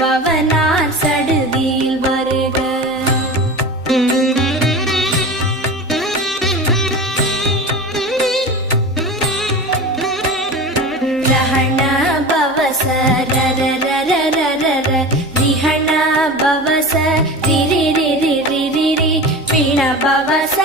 பவனார் சடுதியில் வருக. ரஹண பவச ரர ரர ரர ர ரிஹண பவச ரி ரி ரி ரி ரி ரி ரி பிண பவச